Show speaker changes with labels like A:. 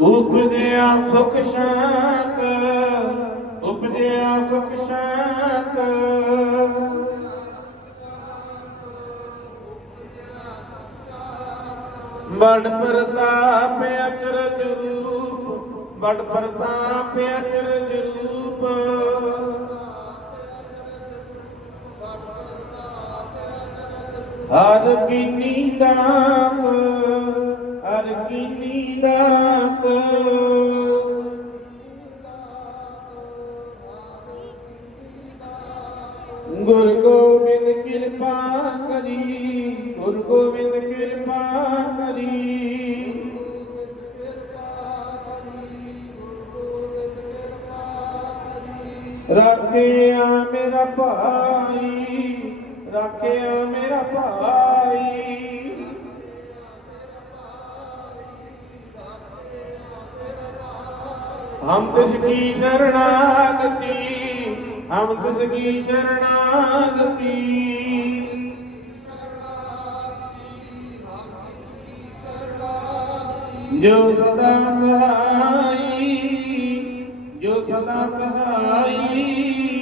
A: ਉਪਜਿਆ ਸੁਖ ਸ਼ਾਂਤ, ਉਪਜਿਆ ਸੁਖ ਸ਼ਾਂਤ। ਬੜ ਪ੍ਰਤਾਪ ਅਕਰਜ ਰੂਪ ਬੜ ਪ੍ਰਤਾਪ ਅਕਰਜ ਰੂਪ। ਹਰ ਕੀਨੀ ਦਾਤ ਹਰ ਕੀਨੀ ਦਾਤ ਗੁਰ ਗੋਬਿੰਦ ਕਿਰਪਾ ਕਰੀ, ਗੁਰ ਗੋਬਿੰਦ ਕਿਰਪਾ ਕਰੀ। ਰੱਖਿਆ ਮੇਰਾ ਭਾਈ, ਰੱਖਿਆ ਮੇਰਾ ਭਾਈ। ਹਮ ਤਿਸ ਕੀ ਸ਼ਰਣਾਗਤੀ ਹਮ ਤਿਸ ਕੀ ਸ਼ਰਣਾਗਤੀ ਜੋ ਸਦਾ ਸਹਾਈ ਜੋ ਸਦਾ ਸਹਾਈ।